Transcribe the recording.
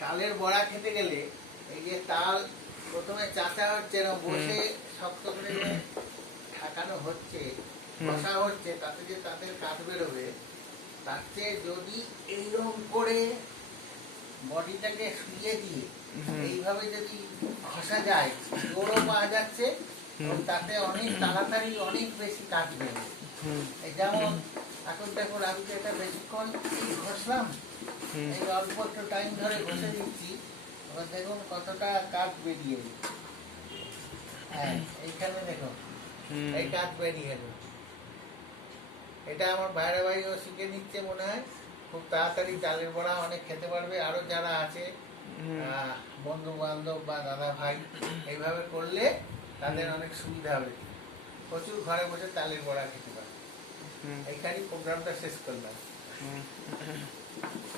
তালের বড়া খেতে গেলে এই যে তাল প্রথমে চাষা হচ্ছে না, বসে শক্ত করে যে ঠাকানো হচ্ছে, বসা হচ্ছে, তাতে যে তাদের কাঠ বেরোবে, তার চেয়ে যদি এইরকম করে বডিটাকে শুয়ে দিয়ে এইভাবে যদি ঘষা যায়, জোরও পাওয়া যাচ্ছে এবং তাতে অনেক তাড়াতাড়ি অনেক বেশি কাজ বেরোবে। যেমন এখন দেখুন, আমি তো এটা বেশিক্ষণ ঘষলাম, এই অল্প একটু টাইম ধরে ঘষে দিচ্ছি, এবার দেখুন কতটা কাঠ বেরিয়ে গেল। হ্যাঁ, এইখানে দেখুন এই কাঠ বেরিয়ে গেল। এটা আমার ভাইরা ভাইও শিখে নিচ্ছে মনে হয়, খুব তাড়াতাড়ি চালের বড়া অনেক খেতে পারবে। আরো যারা আছে বন্ধু বান্ধব বা দাদা ভাই, এইভাবে করলে তাদের অনেক সুবিধা হবে, প্রচুর ঘরে বসে তালের বড়া খেতে পারবে। এইখানেই প্রোগ্রামটা শেষ করলাম।